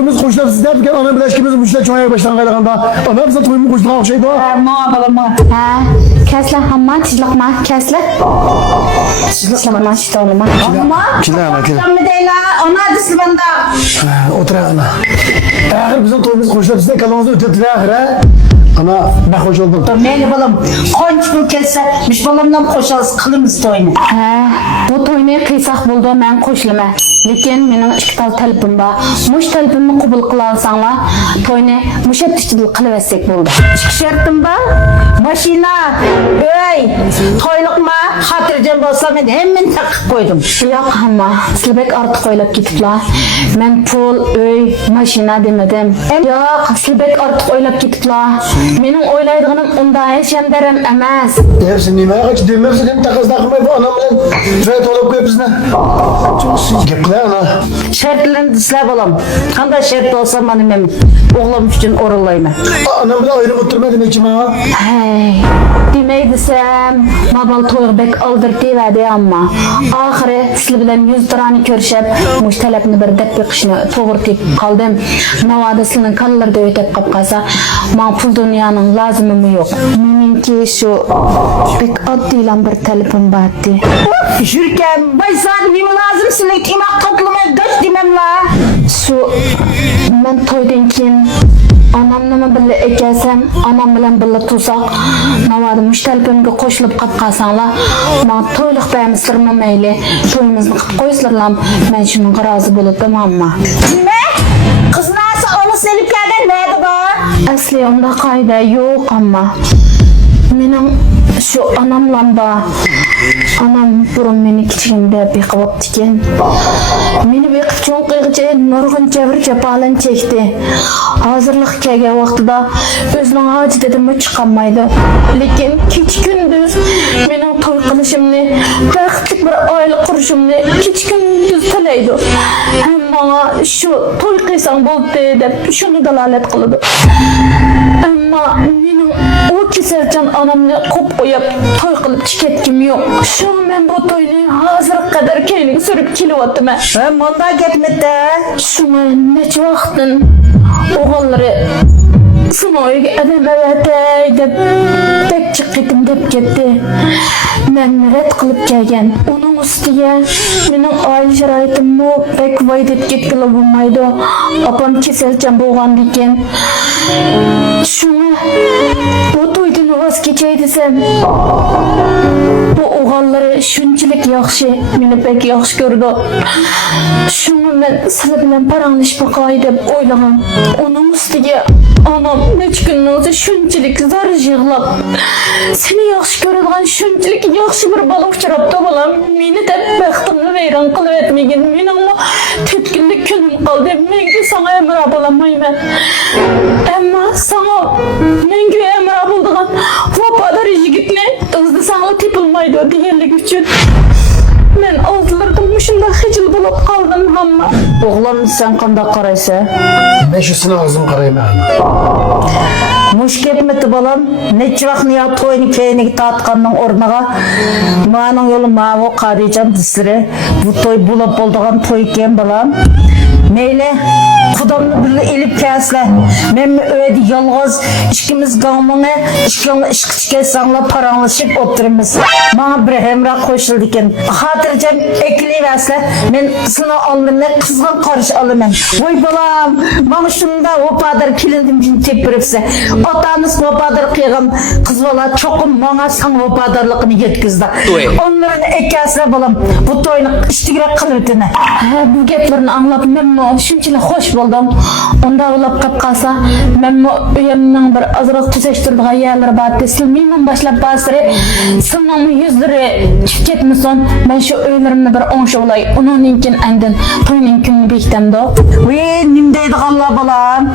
toyumuz koşular sizler diken ana bileşkimiz müşter çoğaya baştan kaylağında. Ana bize toyumu koştuğuna okşaydı o. Ma balama. Ha, kesle hamma çizlakma kesle. Çizlakma çizlakma. Ama. Kile ana kile. Sen mi değil ha? Ona adıslı banda. Otur ana. Eğer bizim toyumuz koşular sizler kalağınızda ötetiler ahire. Ana ben hoş oldum. Meyli balam. Konç bu kesse. Müş balamdan koşarız kılımız toyunu. Ha, bu toyni kıysak buldu men koşlama. Lekin mening ikki tal talabim bor. Mush talabimni qabul qila olsanglar, toyni mushatishchil qilib etsak bo'ldi. İki şartım var. Maşina. Öy. Toyluqma. Hatırcam bolsam edi. Hemen takıp koydum. Yo'q, hamma sizlar bek ortiq o'ylab ketiblar. Men pul, uy, mashina demedim. Yo'q, sizlar bek ortiq o'ylab ketiblar. Mening o'ylaydiganim unda hech ham daram emas. Hepsi nimeye kaç dememsin hem takızda kılmayı bu anam bilen. Şöyle tolup koyup bizine. Gep kılay ana. Şartlarını dizler balam. Kanda şart olsa bana men oğlum için orulayma. Anam bilen ayrı oturma demek ki bana. Hey, demey desem, mabal to'y bek oldir deyverdi ammo. Oxiri sizlar bilan yuz turani ko'rishib, mush talabni bir deb biqishni to'g'ri tep qoldim. Navoda sizning kallarda o'tib qolib qolsa, men pul dunyoning lozimimi yo'q. Meningki shu bek oddiylan bir talabim bordi. Jürken baysan nima lazım silik imak toplumaya göç demem la. Shu men to'ydan keyin onam nima birga ekasam, onam bilan birga tursak, navoda mushtalpimga qo'shilib qolib qolsanglar, men to'yliq baymisirmi mayli, to'yimizni qilib qo'ysizlar, men shunga rozi bo'ladim ammo. Ne? Kız nasıl onu selip gelden nerede bu? Asli unda qoida yo'q ammo. Mening shu onamlan bor. Anam burun meni kichigimda beqiyib ekan. Meni beqib cho'nqiygacha nurg'un jabr jafolan chekdi. Hozirlik kelgan vaqtida o'zining hojatidan chiqolmaydi. Lekin kech kunduz mening to'y qilishimni, baxtli bir oila qurishimni kech kunduz tilaydi. Hamma shu to'y qilsang bo'ldi deb shuni dalolat qiladi. Ammo mening o kesercan onamni qo'p qo'yib to'y qilib ketkim yo'q. Shu men bu to'yni hozir qadar keyinga surib kelyapman. Ben manda gitmedi. Shuni necha vaqtdan o'g'illari Sinoyga adam avatay deb tek chiqdim deb ketdi. Men rad qilib kelgan. Uning ustiga mening oila sharoitimni bek voy deb ketgili bo'lmaydi. Opam keselchan bo'lgan ekan. Shuni bu to'ydan voz kechay desam, bu o'g'illari shunchalik yaxshi, meni bek yaxshi ko'rdi. Shuni men sizlar bilan paranglashib qo'y deb o'ylagan. Uning ustiga onam necha kundan o'zi shunchalik zar yig'lab, seni yaxshi ko'radigan shunchalik yaxshi bir bola uchrabdi bolam. Meni deb baxtimni vayron qilib etmagan. Mening tetkinlik kunim qoldi. Menga sana emra bo'lamayman. Ammo sana menga emra bo'lgan vafodor yigitni o'zida sana tepilmaydi deganlik uchun men oldlardan shunda xijil bo'lib qoldim hamma. Oğlum sen kanda qaraysa? Ben şu sınav ağzım karayım ana. Muş ketmedi balam. Neçe vaqt ya toyunu keyini tatqanның ornaga. Maның yolu mavu qadiycan disiri. Bu toy bulab bolduğan toy eken balam. Meyle Xudamni birga elib kelsizlar. Men öyle yalğız ikimiz gamını, ikimiz ishqi sangla paranglashib o'tiramiz. Menga bir hemra qo'shildi ekan. Xotirjam eklayversizlar. Men sizning oldimda qizg'in qarshi olaman. Voy balam, menga shunda vafodor kelindim tepiribsiz. Otamiz vafodor qilgan qiz bola cho'qim menga sang vafodorligini yetkazdi. Onlarni ekasizlar balam. Bu to'yni ishtirak qilibdini. Bu gaplarni anglab men shunchalik xush bo'ldim. Unda ulab qolib qolsa, men uyimning bir ozroq tuzashtiradigan yerlari bor. Silmiyman boshlab bosiri, silmam yuzlari chiqib ketmasin. Men shu uylarimni bir o'ngshog'lay. Uningkin andin to'yning kunini bektamda. Voy, nim deydiganlar balam.